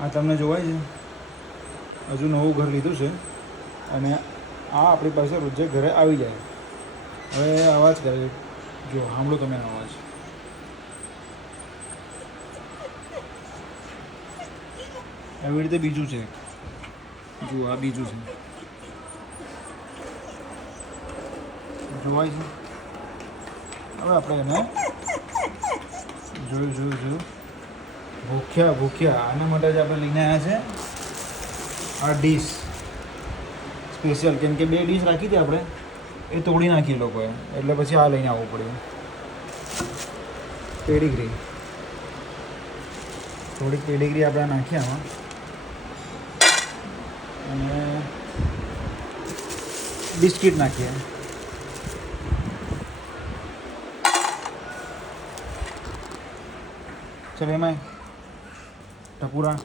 આ તમને જોવાય છે, હજુ નવું ઘર લીધું છે અને આ આપણી પાસે રોજે ઘરે આવી જાય. હવે અવાજ કરે, જો સાંભળો તમે અવાજ. એવી રીતે બીજું છે, જુઓ આ બીજું છે, જોવાય છે. હવે આપણે એને જોયું ભૂખ્યા આના માટે જ આપણે લઈને આવ્યા છે આ ડીશ સ્પેશિયલ. કેમ કે 2 ડીશ રાખી હતી આપણે, એ તોડી નાખી લોકોએ, એટલે પછી આ લઈને આવવું પડ્યું. પેડિગ્રી, થોડીક પેડિગ્રી આપણે નાખીએ આમાં અને બિસ્કિટ નાખીએ. ચલો એમાં ટપુરા